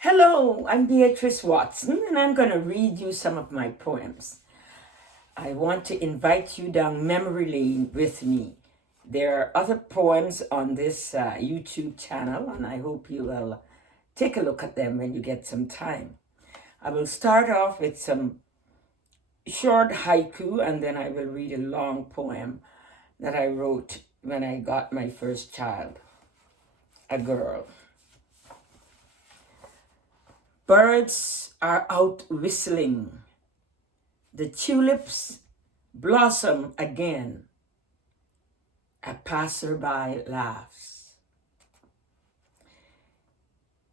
Hello, I'm Beatrice Watson, and I'm going to read you some of my poems. I want to invite you down memory lane with me. There are other poems on this YouTube channel, and I hope you will take a look at them when you get some time. I will start off with some short haiku, and then I will read a long poem that I wrote when I got my first child, a girl. Birds are out whistling. The tulips blossom again. A passerby laughs.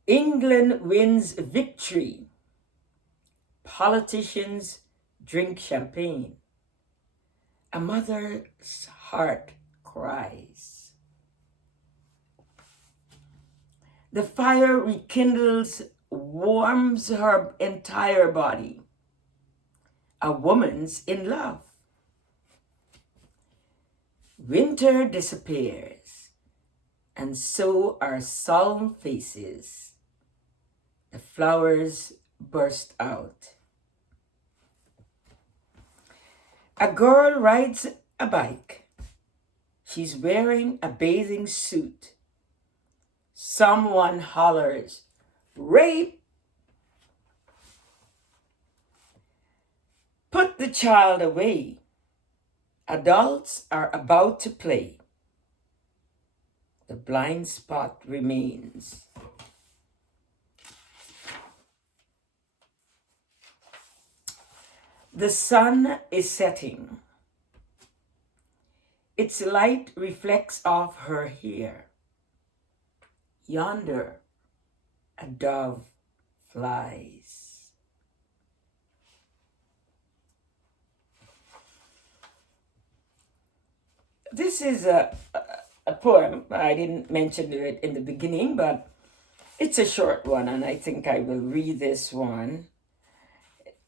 England wins victory. Politicians drink champagne. A mother's heart cries. The fire rekindles, warms her entire body. A woman's in love. Winter disappears, and so are solemn faces. The flowers burst out. A girl rides a bike. She's wearing a bathing suit. Someone hollers, "Rape!" Put the child away. Adults are about to play. The blind spot remains. The sun is setting. Its light reflects off her hair. Yonder, a dove flies. This is a poem. I didn't mention it in the beginning, but it's a short one, and I think I will read this one.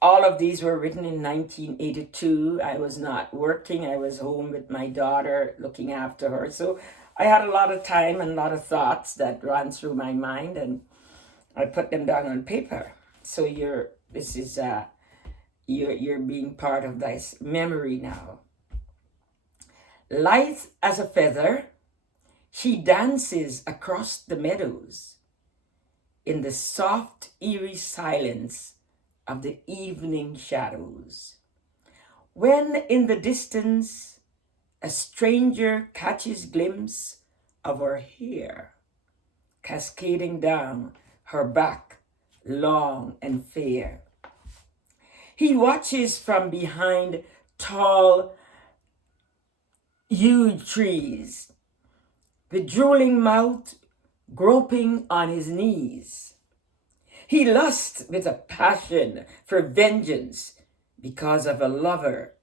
All of these were written in 1982. I was not working. I was home with my daughter, looking after her. So I had a lot of time and a lot of thoughts that ran through my mind, and I put them down on paper. So you're being part of this memory now. Lithe as a feather, she dances across the meadows in the soft, eerie silence of the evening shadows. When in the distance, a stranger catches glimpse of her hair cascading down her back, long and fair. He watches from behind tall, huge trees, the drooling mouth groping on his knees. He lusts with a passion for vengeance because of a lover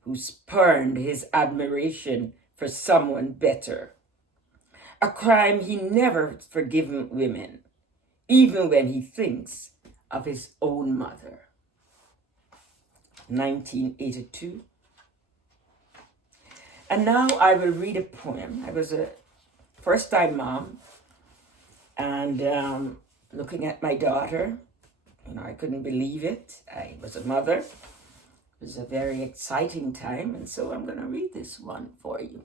who spurned his admiration for someone better. A crime he never forgiven women, even when he thinks of his own mother. 1982. And now I will read a poem. I was a first-time mom, and looking at my daughter, I couldn't believe it. I was a mother. It was a very exciting time, and so I'm going to read this one for you.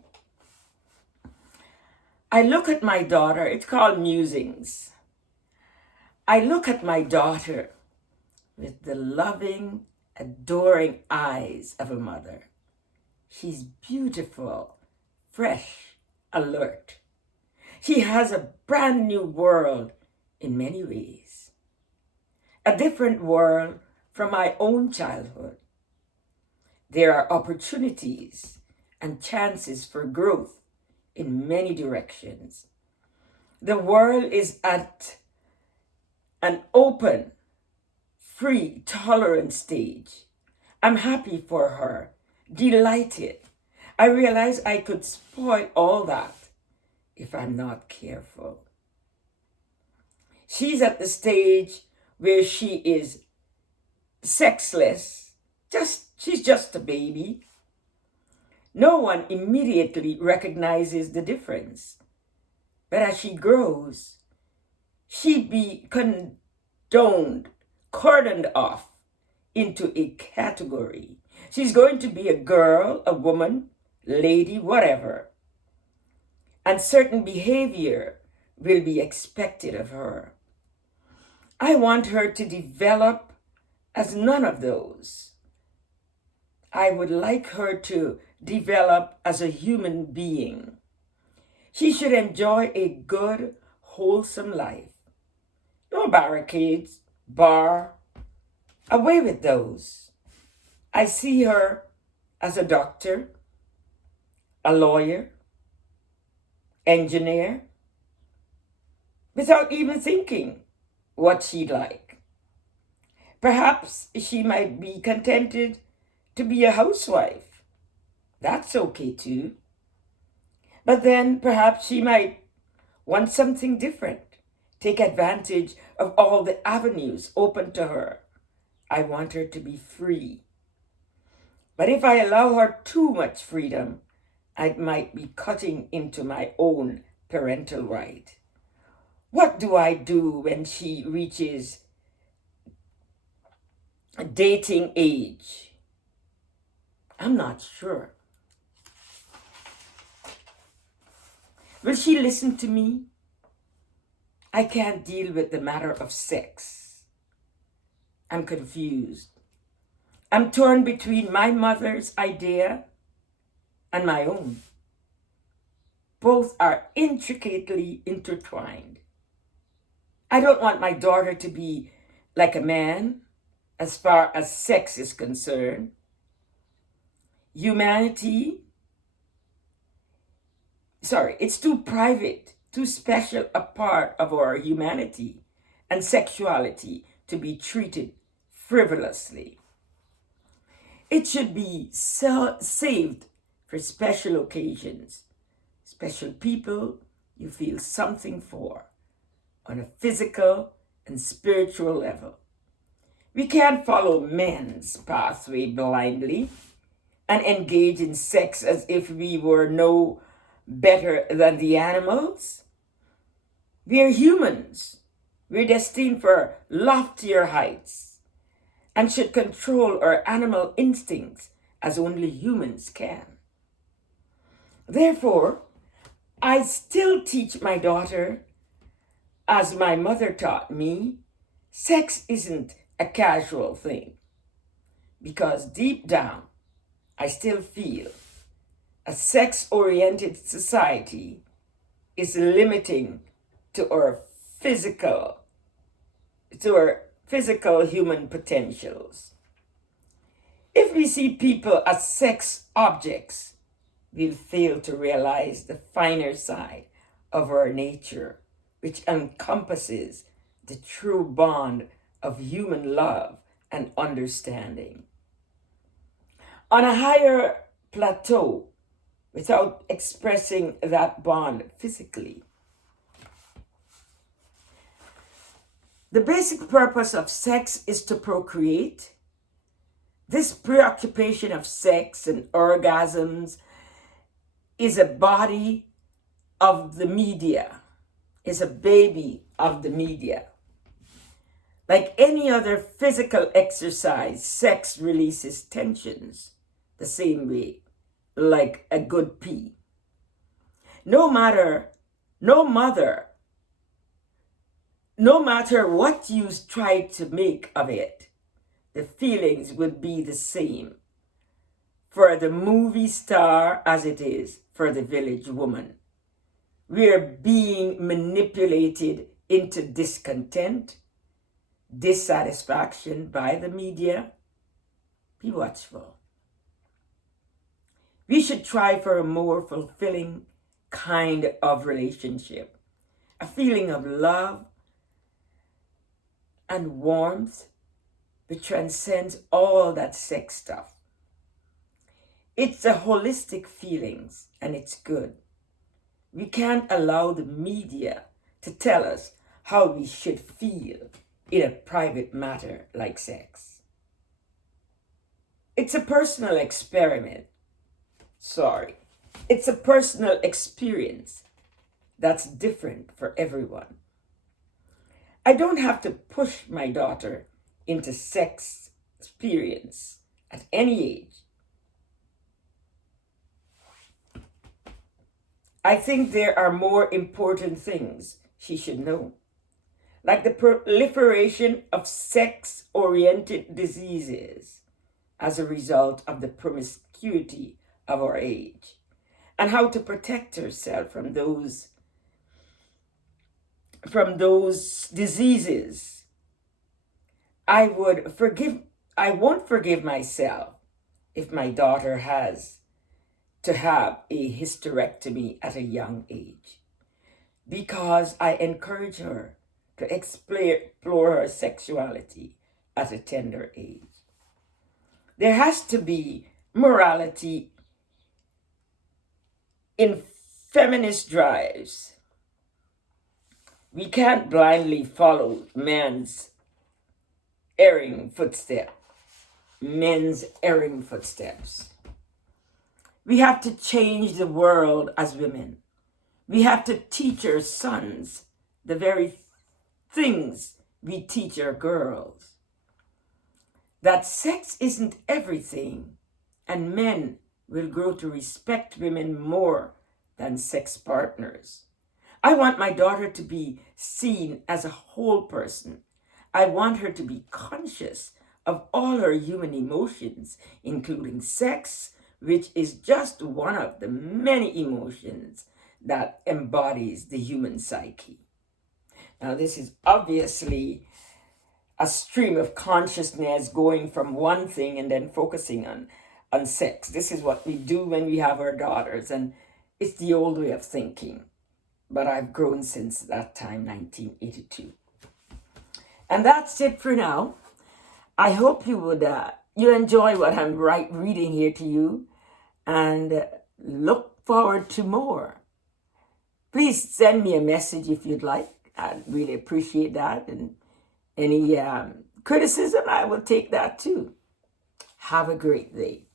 I look at my daughter. It's called Musings. I look at my daughter with the loving, adoring eyes of a mother. She's beautiful, fresh, alert. She has a brand new world in many ways. A different world from my own childhood. There are opportunities and chances for growth in many directions. The world is at an open, free, tolerant stage. I'm happy for her, delighted. I realize I could spoil all that if I'm not careful. She's at the stage where she is sexless. She's just a baby. No one immediately recognizes the difference. But as she grows, she stoned, cordoned off into a category. She's going to be a girl, a woman, lady, whatever. And certain behavior will be expected of her. I want her to develop as none of those. I would like her to develop as a human being. She should enjoy a good, wholesome life. No barricades, bar, away with those. I see her as a doctor, a lawyer, engineer, without even thinking what she'd like. Perhaps she might be contented to be a housewife. That's okay too. But then perhaps she might want something different, take advantage of all the avenues open to her. I want her to be free. But if I allow her too much freedom, I might be cutting into my own parental right. What do I do when she reaches dating age? I'm not sure. Will she listen to me? I can't deal with the matter of sex. I'm confused. I'm torn between my mother's idea and my own. Both are intricately intertwined. I don't want my daughter to be like a man as far as sex is concerned. It's too private, too special a part of our humanity and sexuality to be treated frivolously. It should be saved for special occasions, special people you feel something for on a physical and spiritual level. We can't follow men's pathway blindly and engage in sex as if we were no better than the animals. We are humans. We're destined for loftier heights and should control our animal instincts as only humans can. Therefore, I still teach my daughter, as my mother taught me, sex isn't a casual thing. Because deep down, I still feel a sex-oriented society is limiting to our physical human potentials. If we see people as sex objects, we'll fail to realize the finer side of our nature, which encompasses the true bond of human love and understanding. On a higher plateau, without expressing that bond physically. The basic purpose of sex is to procreate. This preoccupation of sex and orgasms is a body of the media, is a baby of the media. Like any other physical exercise, sex releases tensions the same way, like a good pee. No matter what you try to make of it, the feelings would be the same for the movie star as it is for the village woman. We're being manipulated into discontent, dissatisfaction by the media. Be watchful. We should try for a more fulfilling kind of relationship, a feeling of love and warmth which transcends all that sex stuff. It's a holistic feelings and it's good. We can't allow the media to tell us how we should feel in a private matter like sex. It's a personal experiment. It's a personal experience that's different for everyone. I don't have to push my daughter into sex experience at any age. I think there are more important things she should know, like the proliferation of sex-oriented diseases as a result of the promiscuity of our age, and how to protect herself from those diseases. I won't forgive myself if my daughter has to have a hysterectomy at a young age, because I encourage her to explore her sexuality at a tender age. There has to be morality in feminist drives. We can't blindly follow men's erring footsteps. We have to change the world as women. We have to teach our sons the very things we teach our girls. That sex isn't everything, and men will grow to respect women more than sex partners. I want my daughter to be seen as a whole person. I want her to be conscious of all her human emotions, including sex, which is just one of the many emotions that embodies the human psyche. Now, this is obviously a stream of consciousness going from one thing and then focusing on sex. This is what we do when we have our daughters, and it's the old way of thinking. But I've grown since that time, 1982. And that's it for now. I hope you enjoy what I'm reading here to you, and look forward to more. Please send me a message if you'd like. I'd really appreciate that. And any criticism, I will take that too. Have a great day.